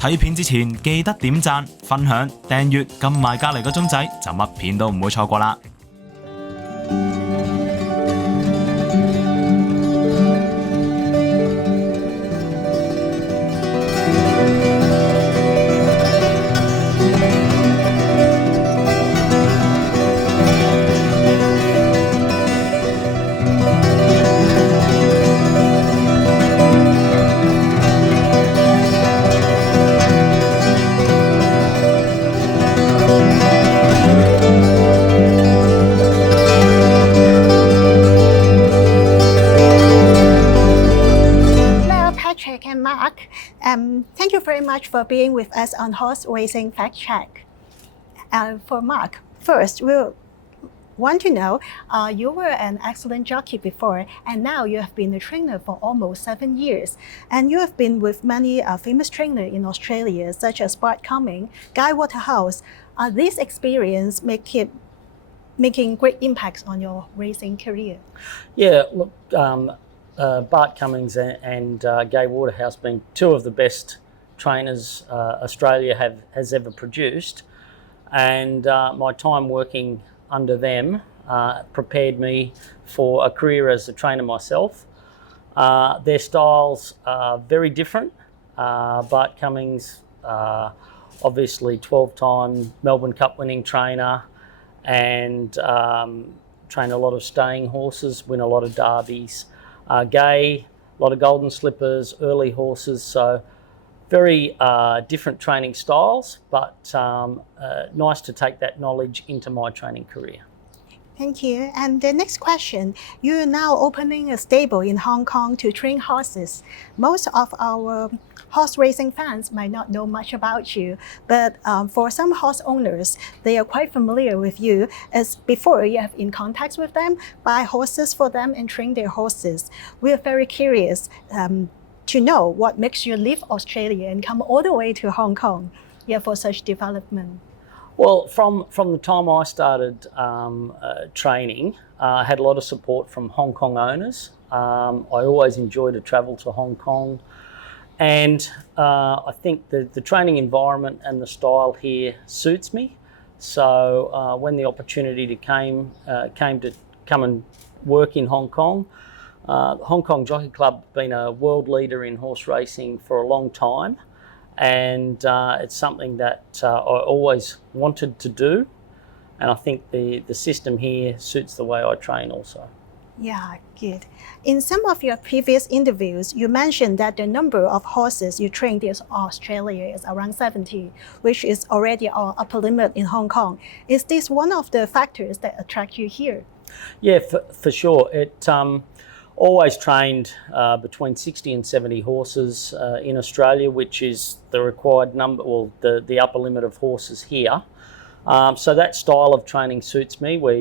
睇片之前記得點讚、分享、訂閱，撳埋隔離個鐘仔，就乜片都唔會錯過啦。Mark, thank you very much for being with us on Horse Racing Fact Check. For Mark, first we want to know, you were an excellent jockey before, and now you have been a trainer for almost 7 years. And you have been with many famous trainers in Australia, such as Bart Cumming, Guy Waterhouse. This experience making great impacts on your racing career. Yeah, look, Bart Cummings and Guy Waterhouse being two of the best trainers Australia has ever produced, and my time working under them prepared me for a career as a trainer myself. Their styles are very different. Bart Cummings, obviously 12-time Melbourne Cup winning trainer, and train a lot of staying horses, win a lot of derbies. Gay, a lot of golden slippers, early horses, so very different training styles, but nice to take that knowledge into my training career. Thank you. And the next question, you are now opening a stable in Hong Kong to train horses. Most of our horse racing fans might not know much about you, but for some horse owners, they are quite familiar with you, as before you have in contact with them, buy horses for them and train their horses. We are very curious to know what makes you leave Australia and come all the way to Hong Kong for such development. Well, from the time I started training, I had a lot of support from Hong Kong owners. I always enjoyed to travel to Hong Kong, and I think the training environment and the style here suits me. So when the opportunity came to come and work in Hong Kong, Hong Kong Jockey Club been a world leader in horse racing for a long time. And it's something that I always wanted to do, and I think the system here suits the way I train also. Yeah, good. In some of your previous interviews, you mentioned that the number of horses you trained in Australia is around 70, which is already our upper limit in Hong Kong. Is this one of the factors that attract you here? Yeah, for sure. It always trained between 60 and 70 horses in Australia, which is the required number, well, the upper limit of horses here. So that style of training suits me, where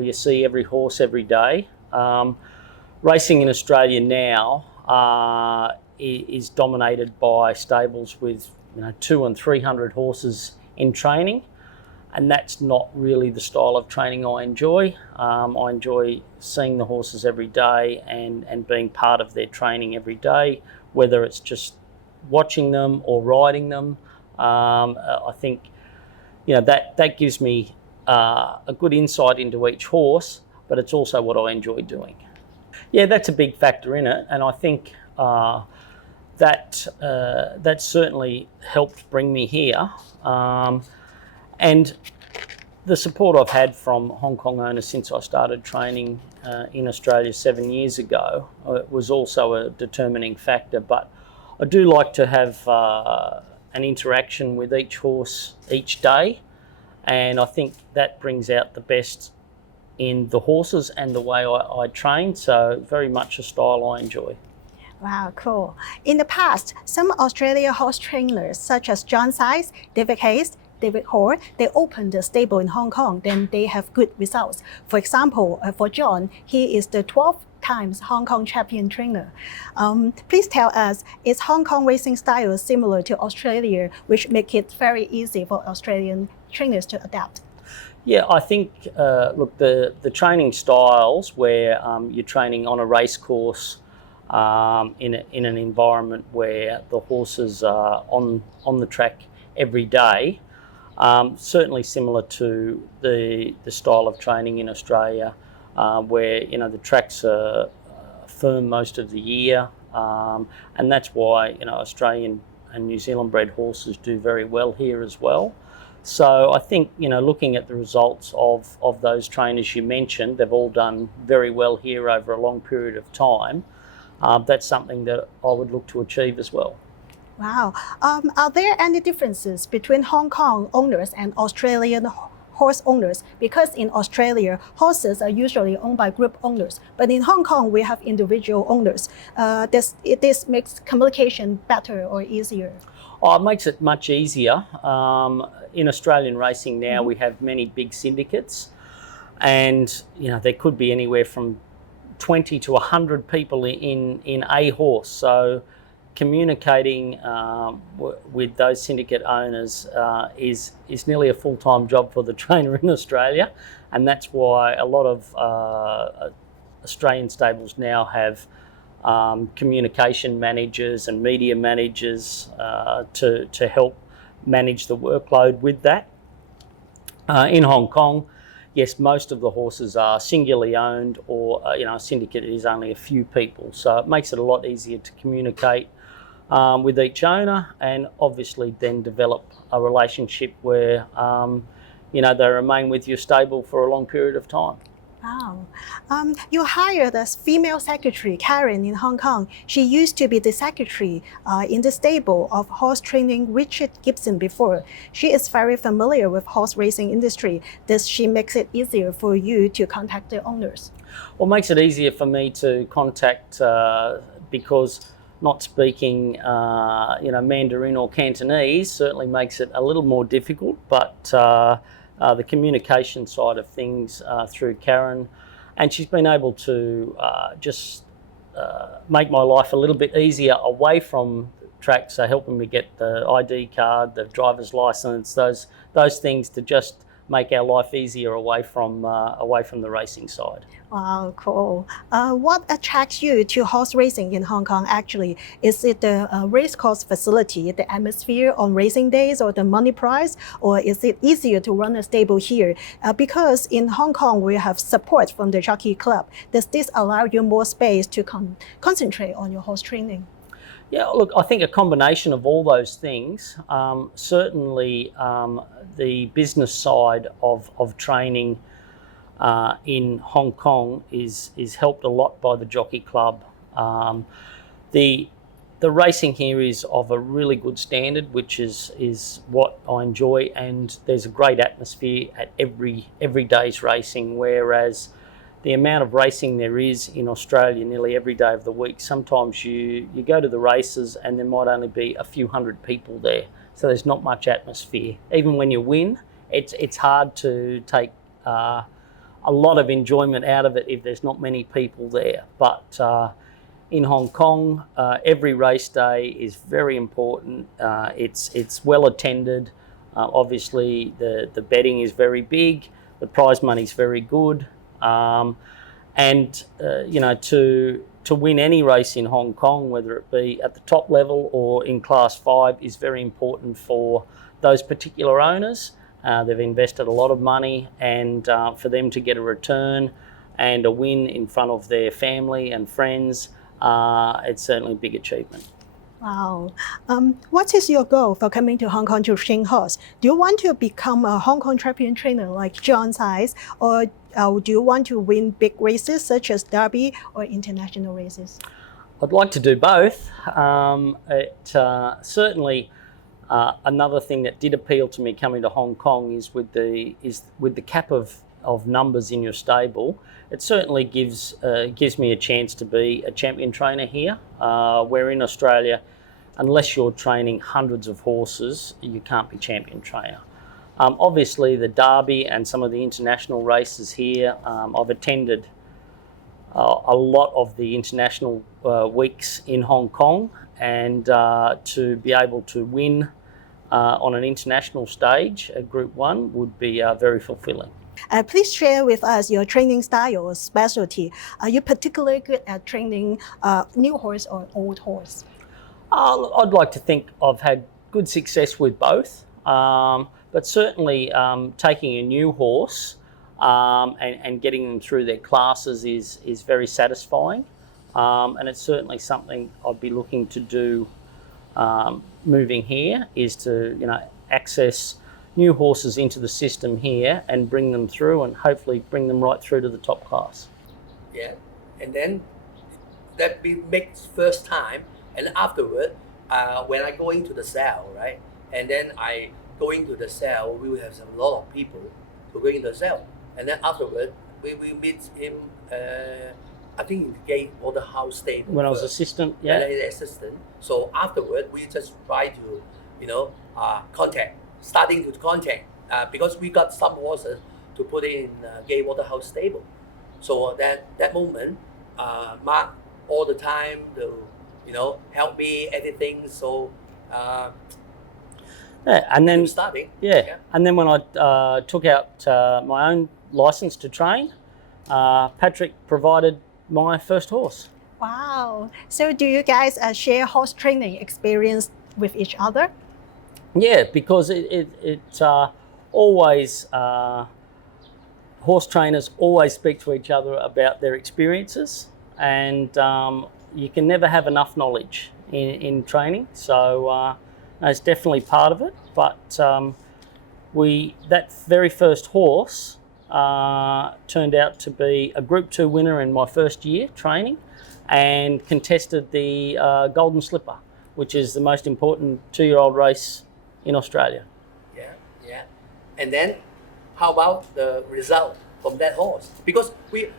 you see every horse every day. Racing in Australia now is dominated by stables with 200 and 300 horses in training. And that's not really the style of training I enjoy. I enjoy seeing the horses every day and being part of their training every day, whether it's just watching them or riding them. I think that gives me a good insight into each horse, but it's also what I enjoy doing. Yeah, that's a big factor in it, and I think that certainly helped bring me here. And the support I've had from Hong Kong owners since I started training in Australia 7 years ago was also a determining factor. But I do like to have an interaction with each horse each day, and I think that brings out the best in the horses and the way I train. So very much a style I enjoy. Wow, cool. In the past, some Australian horse trainers such as John Size, David Hayes, David Hall, they opened a stable in Hong Kong, then they have good results. For example, for John, he is the 12th times Hong Kong champion trainer. Please tell us, is Hong Kong racing style similar to Australia, which make it very easy for Australian trainers to adapt? Yeah, I think, look, the training styles where you're training on a race course in an environment where the horses are on the track every day. Certainly similar to the style of training in Australia, where the tracks are firm most of the year, and that's why Australian and New Zealand bred horses do very well here as well. So I think looking at the results of those trainers you mentioned, they've all done very well here over a long period of time. That's something that I would look to achieve as well. Wow. Are there any differences between Hong Kong owners and Australian horse owners? Because in Australia, horses are usually owned by group owners, but in Hong Kong, we have individual owners. This makes communication better or easier? Oh, it makes it much easier. In Australian racing now, we have many big syndicates, and there could be anywhere from 20 to 100 people in a horse. So communicating with those syndicate owners is nearly a full-time job for the trainer in Australia, and that's why a lot of Australian stables now have communication managers and media managers to help manage the workload with that. In Hong Kong, yes, most of the horses are singularly owned, or a syndicate is only a few people, so it makes it a lot easier to communicate with each owner, and obviously then develop a relationship where they remain with your stable for a long period of time. Wow. You hired a female secretary, Karen, in Hong Kong. She used to be the secretary in the stable of horse training Richard Gibson before. She is very familiar with horse racing industry. Does she make it easier for you to contact the owners? Well, it makes it easier for me to contact because not speaking Mandarin or Cantonese certainly makes it a little more difficult, but the communication side of things through Karen, and she's been able to just make my life a little bit easier away from track, so helping me get the ID card, the driver's license, those things to just make our life easier away from the racing side. Wow, cool. What attracts you to horse racing in Hong Kong actually? Is it the racecourse facility, the atmosphere on racing days, or the money prize? Or is it easier to run a stable here? Because in Hong Kong, we have support from the jockey club. Does this allow you more space to concentrate on your horse training? Yeah, look, I think a combination of all those things. Certainly the business side of training in Hong Kong is helped a lot by the jockey club. The racing here is of a really good standard, which is what I enjoy, and there's a great atmosphere at every day's racing, whereas the amount of racing there is in Australia nearly every day of the week, sometimes you go to the races and there might only be a few hundred people there, so there's not much atmosphere. Even when you win, it's hard to take a lot of enjoyment out of it if there's not many people there. But in Hong Kong, every race day is very important. It's well attended. Obviously the betting is very big, the prize money is very good. To win any race in Hong Kong, whether it be at the top level or in Class 5, is very important for those particular owners. They've invested a lot of money, and for them to get a return and a win in front of their family and friends, it's certainly a big achievement. Wow. What is your goal for coming to Hong Kong to train horse? Do you want to become a Hong Kong champion trainer like John Size, or do you want to win big races such as Derby or international races? I'd like to do both. Certainly another thing that did appeal to me coming to Hong Kong is with the cap of numbers in your stable. It certainly gives me a chance to be a champion trainer here, where in Australia, unless you're training hundreds of horses, you can't be champion trainer. Obviously the Derby and some of the international races here, I've attended a lot of the international weeks in Hong Kong, and to be able to win on an international stage at Group 1 would be very fulfilling. Please share with us your training style or specialty. Are you particularly good at training new horse or old horse? I'd like to think I've had good success with both, but certainly taking a new horse and getting them through their classes is very satisfying, and it's certainly something I'd be looking to do moving here, is to access new horses into the system here and bring them through and hopefully bring them right through to the top class. Yeah, and then that be makes first time, and afterward, when I go into the cell, right, and then I go into the cell, we will have a lot of people to go into the cell, and then afterward, we will meet him. I think in the gate or the house stable. When I was assistant, yeah. When I was assistant. So afterward, we just try to, starting to contact, because we got some horses to put in Gay Waterhouse stable. So that moment, Mark all the time to, help me everything. So and then starting. Yeah, and then when I took out my own license to train, Patrick provided my first horse. Wow. So do you guys share horse training experience with each other? Yeah, because it always, horse trainers always speak to each other about their experiences, and you can never have enough knowledge in training. So it's definitely part of it. But that very first horse turned out to be a Group 2 winner in my first year training, and contested the Golden Slipper, which is the most important 2-year-old race in Australia. Yeah. And then, how about the result from that horse? Because we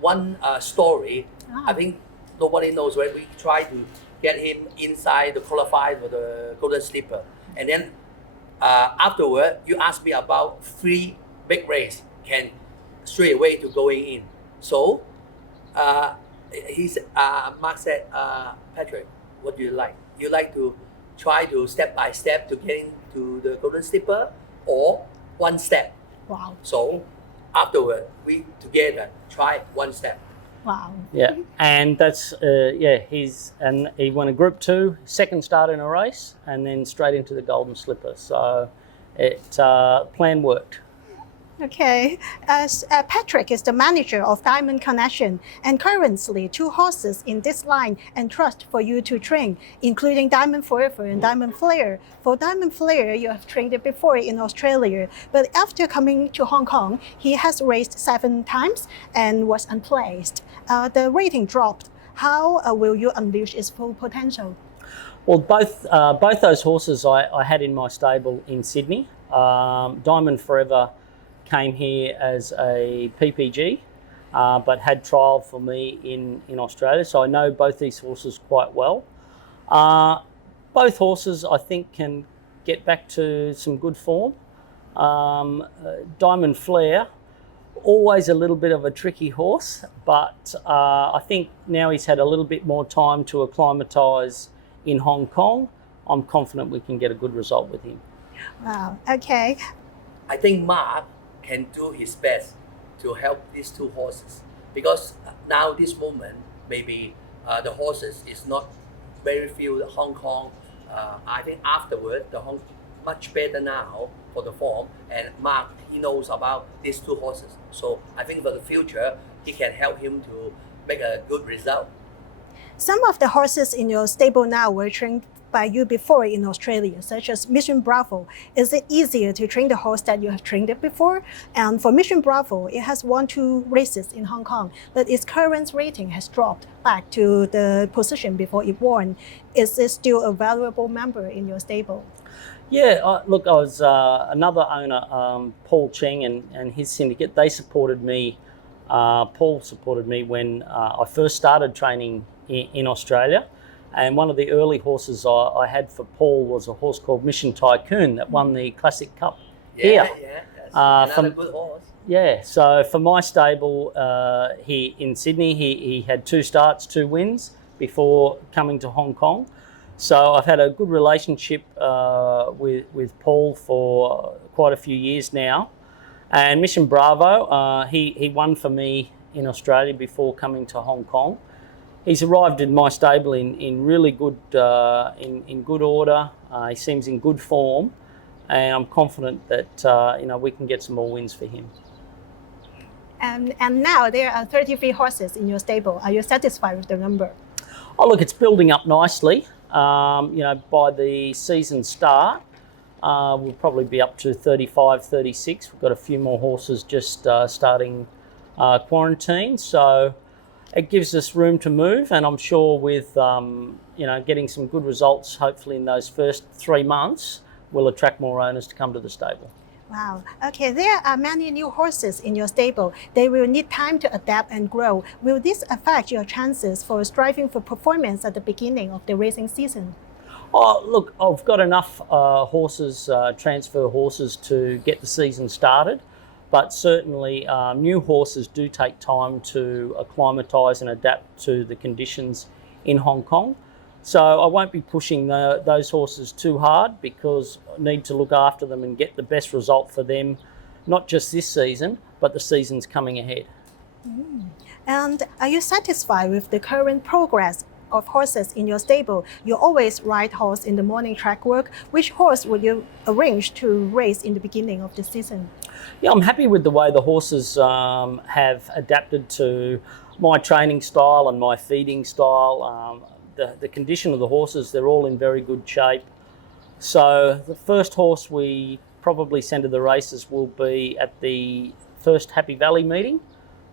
one story, I think nobody knows, right? We tried to get him inside the qualified for the Golden Slipper, and then afterward, you asked me about 3 big race can straight away to going in. So Mark said, Patrick, what do you like? You like to try to step by step to get into the Golden Slipper, or one step? Wow. So afterward, we together try one step. Wow. Yeah, and that's he won a Group 2, second start in a race, and then straight into the Golden Slipper. So plan worked. Okay, as Patrick is the manager of Diamond Connection, and currently 2 horses in this line and trust for you to train, including Diamond Forever and Diamond Flair. For Diamond Flair, you have trained it before in Australia, but after coming to Hong Kong, he has raced 7 times and was unplaced. The rating dropped. How will you unleash its full potential? Well, both those horses I had in my stable in Sydney. Diamond Forever came here as a PPG, but had trial for me in Australia, so I know both these horses quite well. Both horses, I think, can get back to some good form. Diamond Flair, always a little bit of a tricky horse, but I think now he's had a little bit more time to acclimatise in Hong Kong. I'm confident we can get a good result with him. Wow, okay. I think Mark can do his best to help these 2 horses, because now this moment maybe the horses is not very few Hong Kong. I think afterward the much better now for the form, and Mark, he knows about these 2 horses, so I think for the future he can help him to make a good result. Some of the horses in your stable now were trained by you before in Australia, such as Mission Bravo. Is it easier to train the horse that you have trained it before? And for Mission Bravo, it has won 2 races in Hong Kong, but its current rating has dropped back to the position before it won. Is it still a valuable member in your stable? Yeah, look, I was another owner, Paul Cheng and his syndicate. They supported me. Paul supported me when I first started training in Australia. And one of the early horses I had for Paul was a horse called Mission Tycoon that won the Classic Cup here. Yeah, another good horse. Yeah, so for my stable here in Sydney, he had 2 starts, 2 wins before coming to Hong Kong. So I've had a good relationship with Paul for quite a few years now. And Mission Bravo, he won for me in Australia before coming to Hong Kong. He's arrived in my stable in really good in good order. He seems in good form, and I'm confident that we can get some more wins for him. And now there are 33 horses in your stable. Are you satisfied with the number? Oh, look, it's building up nicely. By the season start, we'll probably be up to 35, 36. We've got a few more horses just starting quarantine, so it gives us room to move. And I'm sure with getting some good results, hopefully in those first 3 months, will attract more owners to come to the stable. Wow. Okay, there are many new horses in your stable. They will need time to adapt and grow. Will this affect your chances for striving for performance at the beginning of the racing season? Oh, look, I've got enough transfer horses to get the season started, but certainly new horses do take time to acclimatise and adapt to the conditions in Hong Kong. So I won't be pushing those horses too hard because I need to look after them and get the best result for them, not just this season, but the seasons coming ahead. And are you satisfied with the current progress of horses in your stable? You always ride horse in the morning track work. Which horse would you arrange to race in the beginning of the season? Yeah, I'm happy with the way the horses have adapted to my training style and my feeding style. The condition of the horses, they're all in very good shape. So the first horse we probably send to the races will be at the first Happy Valley meeting.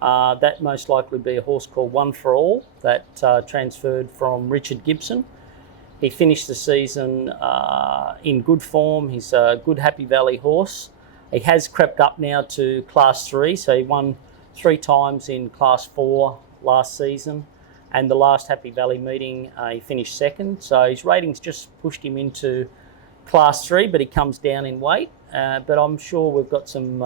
That most likely be a horse called One for All that transferred from Richard Gibson. He finished the season in good form. He's a good Happy Valley horse. He has crept up now to Class 3, so he won 3 times in Class 4 last season. And the last Happy Valley meeting, he finished second. So his ratings just pushed him into Class 3, but he comes down in weight. But I'm sure we've got some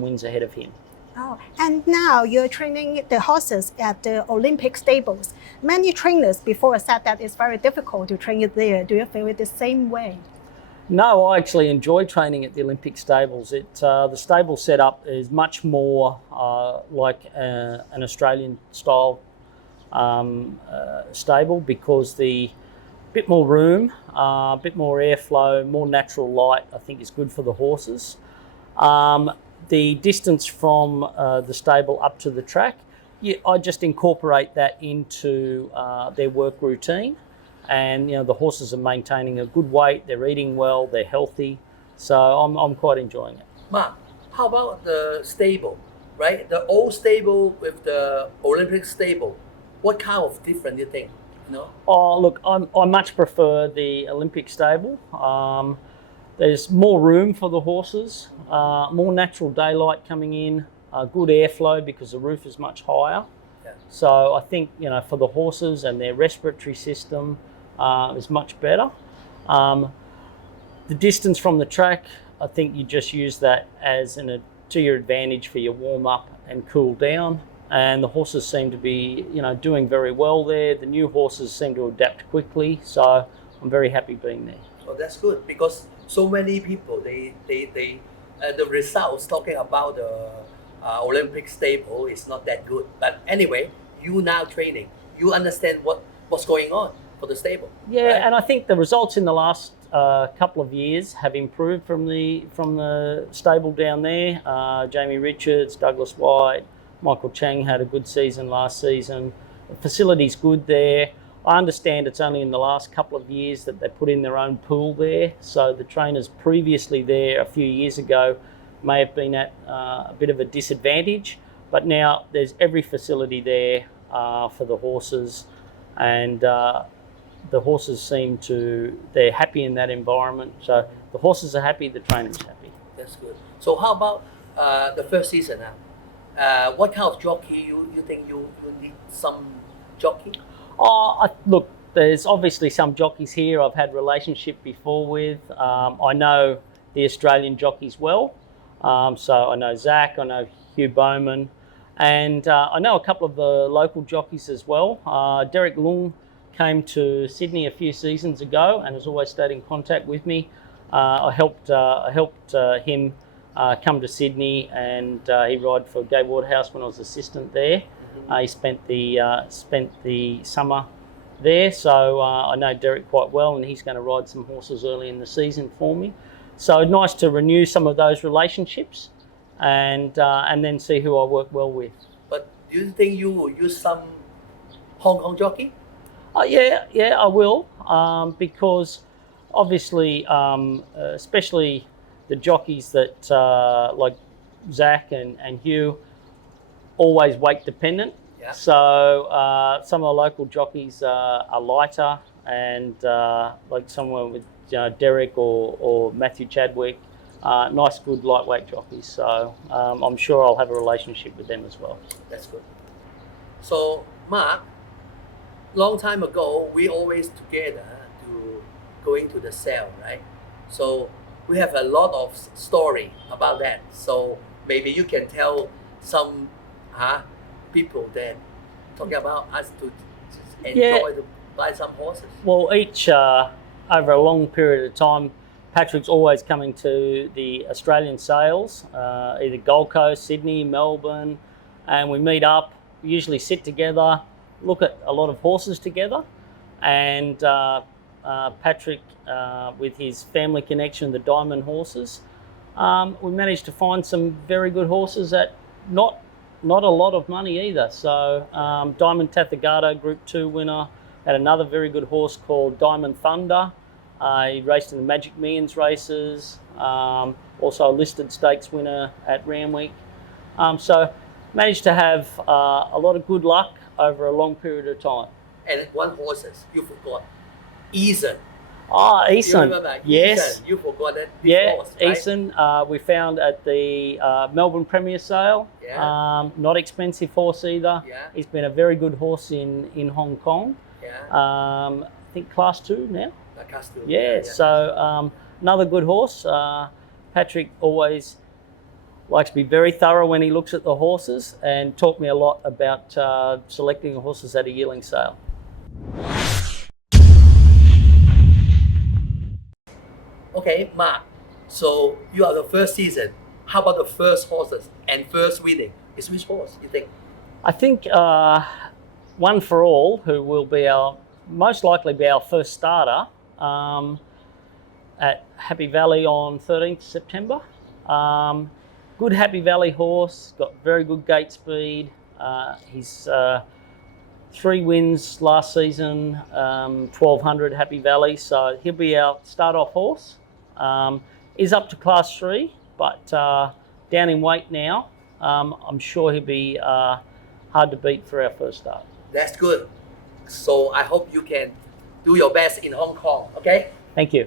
wins ahead of him. Oh, and now you're training the horses at the Olympic stables. Many trainers before said that it's very difficult to train it there. Do you feel it the same way? No, I actually enjoy training at the Olympic stables. The stable setup is much more like an Australian style stable because the bit more room, a bit more airflow, more natural light, I think is good for the horses. The distance from the stable up to the track, I just incorporate that into their work routine. And the horses are maintaining a good weight, they're eating well, they're healthy. So I'm quite enjoying it. Mark, how about the stable, right? The old stable with the Olympic stable. What kind of difference do you think? Oh, look, I much prefer the Olympic stable. There's more room for the horses, more natural daylight coming in, good airflow because the roof is much higher. Yeah. So I think, for the horses and their respiratory system is much better. The distance from the track, I think you just use that as to your advantage for your warm up and cool down. And the horses seem to be, doing very well there. The new horses seem to adapt quickly, so I'm very happy being there. So that's good because so many people the results talking about the Olympic stable is not that good. But anyway, you now training, you understand what's going on for the stable. Yeah, right? And I think the results in the last couple of years have improved from the stable down there. Jamie Richards, Douglas White, Michael Chang had a good season last season. The facility's good there. I understand it's only in the last couple of years that they put in their own pool there. So the trainers previously there a few years ago may have been at a bit of a disadvantage. But now there's every facility there for the horses. And the horses they're happy in that environment. So the horses are happy, the trainers are happy. That's good. So how about the first season now? What kind of jockey you think you need some jockey? Look, there's obviously some jockeys here I've had relationship before with. I know the Australian jockeys well. So I know Zach, I know Hugh Bowman, and I know a couple of the local jockeys as well. Derek Lung came to Sydney a few seasons ago and has always stayed in contact with me. I helped him come to Sydney, and he rode for Gay Waterhouse when I was assistant there. He spent the summer there, so I know Derek quite well, and he's going to ride some horses early in the season for me. So nice to renew some of those relationships, and then see who I work well with. But do you think you will use some Hong Kong jockey? Yeah, I will, because obviously, especially the jockeys that like Zach and Hugh, always weight dependent. Yeah. So some of the local jockeys are lighter, and like someone with Derek or Matthew Chadwick, nice good lightweight jockeys. So I'm sure I'll have a relationship with them as well. That's good. So Mark, long time ago we always together to going to the sale, right? So we have a lot of story about that. So maybe you can tell some people that talking about us to enjoy to buy some horses. Well, each over a long period of time, Patrick's always coming to the Australian sales, either Gold Coast, Sydney, Melbourne, and we meet up, usually sit together, look at a lot of horses together, and Patrick, with his family connection, the Diamond horses, we managed to find some very good horses at not a lot of money either. So Diamond Tathagata, Group 2 winner, had another very good horse called Diamond Thunder. He raced in the Magic Millions races, also a listed stakes winner at Randwick. So managed to have a lot of good luck over a long period of time. And one horses you forgot, Eason. Eason. You remember? Yes. Eason, you forgot that this horse, right? Eason, we found at the Melbourne Premier Sale. Yeah. Not expensive horse either. Yeah. He's been a very good horse in Hong Kong. Yeah. I think Class 2 now. Yeah. So another good horse. Patrick always likes to be very thorough when he looks at the horses, and taught me a lot about selecting horses at a yearling sale. Okay, Mark. So you are the first season. How about the first horses and first winning? Is which horse you think? I think One for All, who will be most likely be our first starter at Happy Valley on 13th September. Good Happy Valley horse, got very good gate speed. He's 3 wins last season, 1200 Happy Valley, so he'll be our start-off horse. Is up to Class 3, but down in weight now. I'm sure he'll be hard to beat for our first start. That's good. So I hope you can do your best in Hong Kong, okay? Thank you.